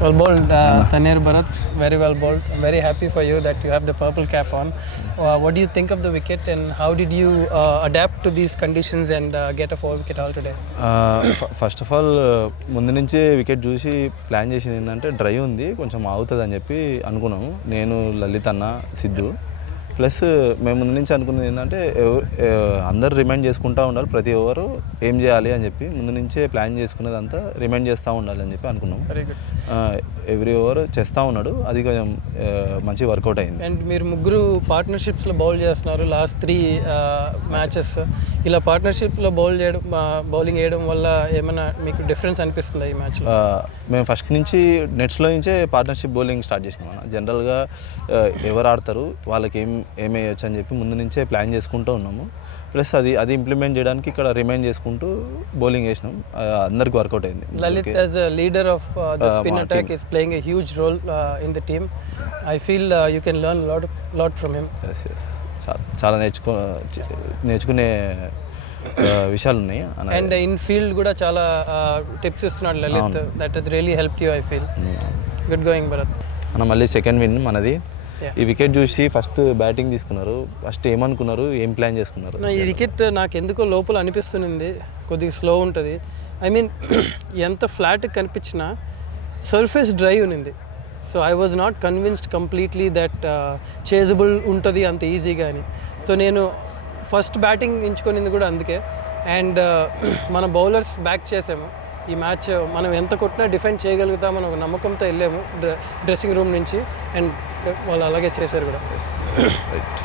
Well bowled, Tanir Bharat. Very well bowled. I'm very happy for you that you have the purple cap on. What do you think of the wicket, and how did you adapt to these conditions and get a 4 wicket haul today? First of all ముందు నుంచే wicket చూసి plan చేసింది ఏంటంటే dry ఉంది, కొంచెం ఆగుతుంది అని చెప్పి అనుకున్నాము. నేను, లలిత్ అన్న, సిద్ధు. ప్లస్ మేము ముందు నుంచి అనుకున్నది ఏంటంటే అందరు రిమైండ్ చేసుకుంటూ ఉండాలి, ప్రతి ఓవరు ఏం చేయాలి అని చెప్పి ముందు నుంచే ప్లాన్ చేసుకునేదంతా రిమైండ్ చేస్తూ ఉండాలి అని చెప్పి అనుకున్నాం. Very good. ఎవ్రీ ఓవర్ చేస్తూ ఉన్నాడు, అది కొంచెం మంచి వర్కౌట్ అయింది. అండ్ మీరు ముగ్గురు పార్ట్నర్షిప్స్లో బౌల్ చేస్తున్నారు లాస్ట్ 3 మ్యాచెస్. ఇలా పార్ట్నర్షిప్లో బౌలింగ్ వేయడం వల్ల ఏమైనా మీకు డిఫరెన్స్ అనిపిస్తుందా ఈ మ్యాచ్లో? మేము ఫస్ట్ నుంచి నెట్స్లో నుంచే పార్ట్నర్షిప్ బౌలింగ్ స్టార్ట్ చేసినాం అన్న. జనరల్గా ఎవరు ఆడతారు, వాళ్ళకి ఏమేయచ్చు అని చెప్పి ముందు నుంచే ప్లాన్ చేసుకుంటూ ఉన్నాము. ప్లస్ అది ఇంప్లిమెంట్ చేయడానికి ఇక్కడ రిమైండ్ చేసుకుంటూ బౌలింగ్ వేసినాం, అందరికి వర్కౌట్ అయింది. Lalit as a leader of the spin attack is playing a huge role in the team. I feel you can learn a lot from him. Yes చాలా నేర్చుకునే విషయాలు ఉన్నాయి. అండ్ ఇన్ ఫీల్డ్ కూడా చాలా tips ఇస్తున్నాడు Lalit. That has really helped you I feel. Good going Bharat. మన మళ్ళీ second win మనది. Yeah. ఈ వికెట్ చూసి ఫస్ట్ బ్యాటింగ్ తీసుకున్నారు. ఫస్ట్ ఏమనుకున్నారు, ఏం ప్లాన్ చేసుకున్నారు? ఈ వికెట్ నాకు ఎందుకో లోపల అనిపిస్తుంది కొద్దిగా స్లో ఉంటుంది. ఐ మీన్ ఎంత ఫ్లాట్ కనిపించినా సర్ఫేస్ డ్రై ఉన్నింది. So I was not convinced completely that chasable ఉంటుంది అంత ఈజీగా అని. సో నేను ఫస్ట్ బ్యాటింగ్ ఎంచుకునింది కూడా అందుకే. అండ్ మన బౌలర్స్ బ్యాక్ చేసాము ఈ మ్యాచ్. మనం ఎంత కొట్టినా డిఫెండ్ చేయగలుగుతామని ఒక నమ్మకంతో వెళ్ళాము డ్రెస్సింగ్ రూమ్ నుంచి. అండ్ వాళ్ళు అలాగే చేశారు కూడా. రైట్.